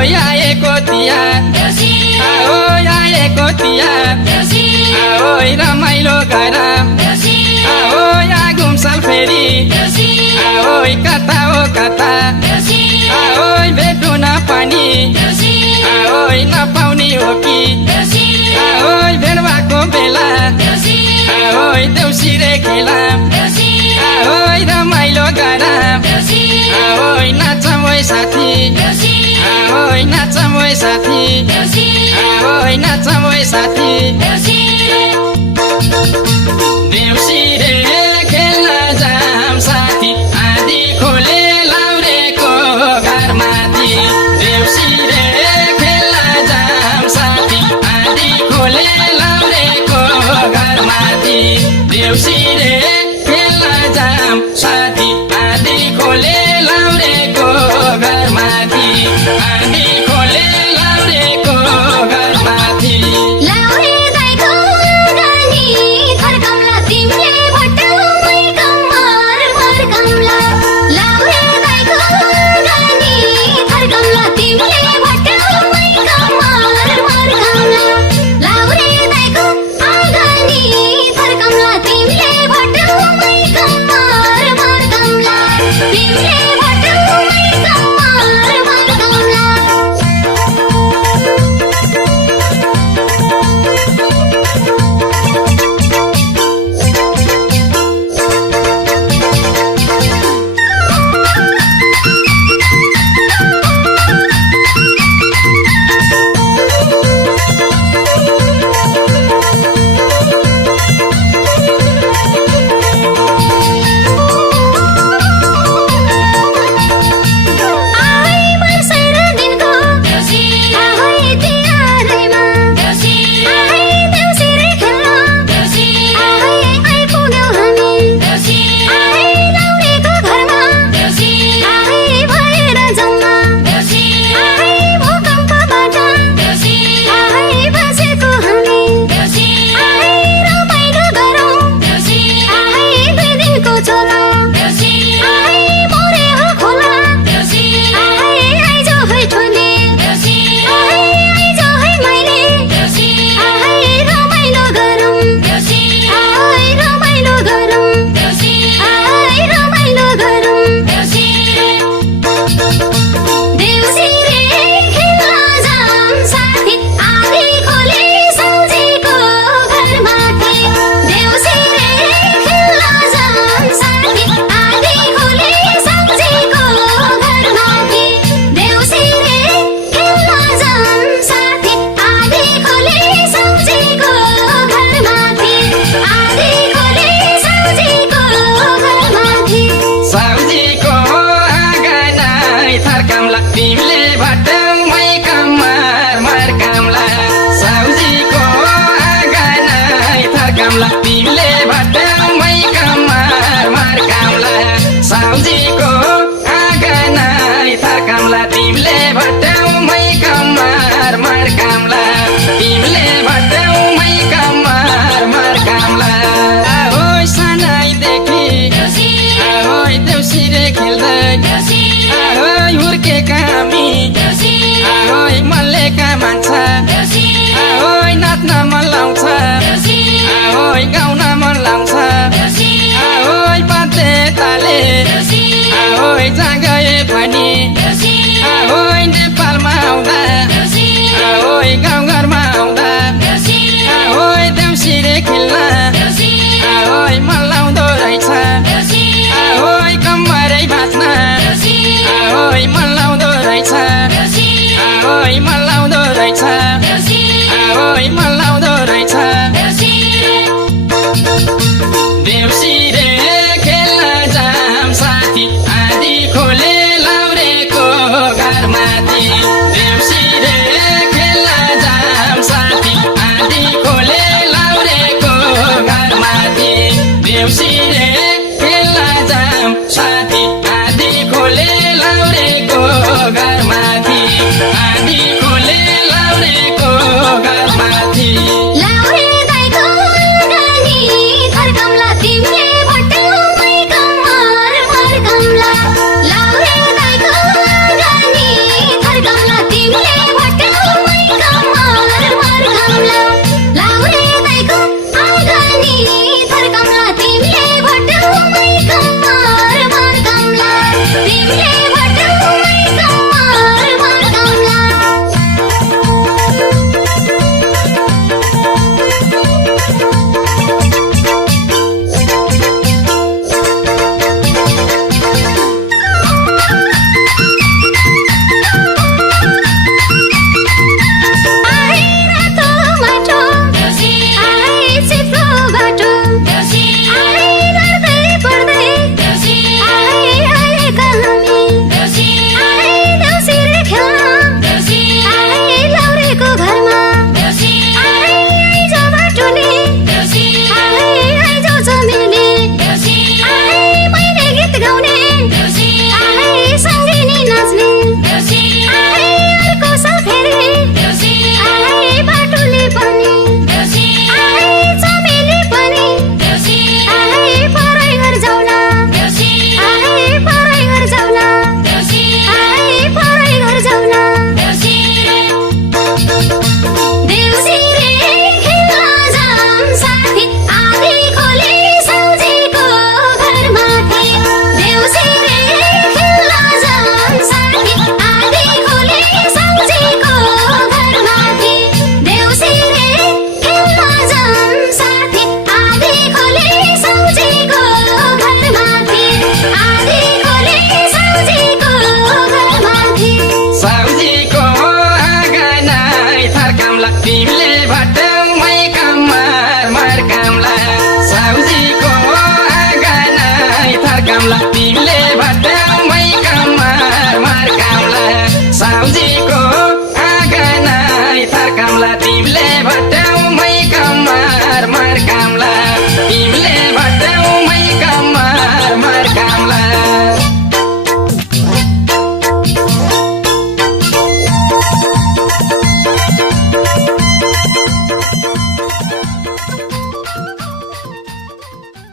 आएको तिहार आओ आएको तिहार आओ रमाइलो घर आओ या घुमसाल फेरि आओ कता हो कता आओ भेटु नपानी आओ नपाउने हो कि आओ भेट भएको बेला आओ देउसिरे खेला आओ रमाइलो घर आओ नाचौँ है साथी आओ नाचौँ है साथी आओ नाचौँ है साथी देउसिरे खेल्न जाम साथी आधी खोले लाउरेको घरमाथि देउसिरे खेल्न जाम साथी आधी खोले लाउरेको घरमाथि देउसिरे खेल्न जाम साथी आधी खोले लाउरेको घरमाथि आधी खोले लाउरेको घरमाथि लाउरे दाइको गानी थर्कमला तिमीले भट्टाउमै कम्मर मर्कमला लाउरे दाइको गानी थर्कमला तिमीले भट्टाउमै कम्मर मर्कमला लाउरे दाइको आगानी थर्कमला तिमीले भट्टाउमै कम्मर मर्कमला तिमीले भट्टाउमै कम्मर मर्कमला तिमीले भट्टाउमै कम्मर मर्कमला साउजीको आँगनै थर्कमला तिमीले भट्टाउमै कम्मर मर्कमला साउजीको आँगनै थर्कमला तिमीले भट्टाउमै कम्मर मर्कमला तिमीले भट्टाउमै कम्मर मर्कमला आओ सानैदेखि आओ देउसिरे खेल्दै आओ हुर्केका हामी आओ मल्लेका मान्छे आओ नाच्न मन लाउँछ आओ गाउन मन लाउँछ आओ पाते ताले आओ जहाँ गए पनि आओ नेपालमा आउँदा आओ गाउँघरमा आउँदा आओ देउसिरे खेल्न आओ मन लाउँदो रहेछ आओ कम्मरै भाँच्न आओ मन लाउँदो रहेछ आओ मन लाउँदो रहेछ आओ मन लाउँदो रहेछ देउसिरे खेल्न जाम साथी आधी खोले लाउरेको घरमाथि देउसिरे कामला तिमीले भट्टौमै कम्मर कामला साउजीको आँगनै थर्काउला तिमीले भट्टौमै कम्मर कामला साउजीको आँगनै थर्काउला तिमीले भट्ट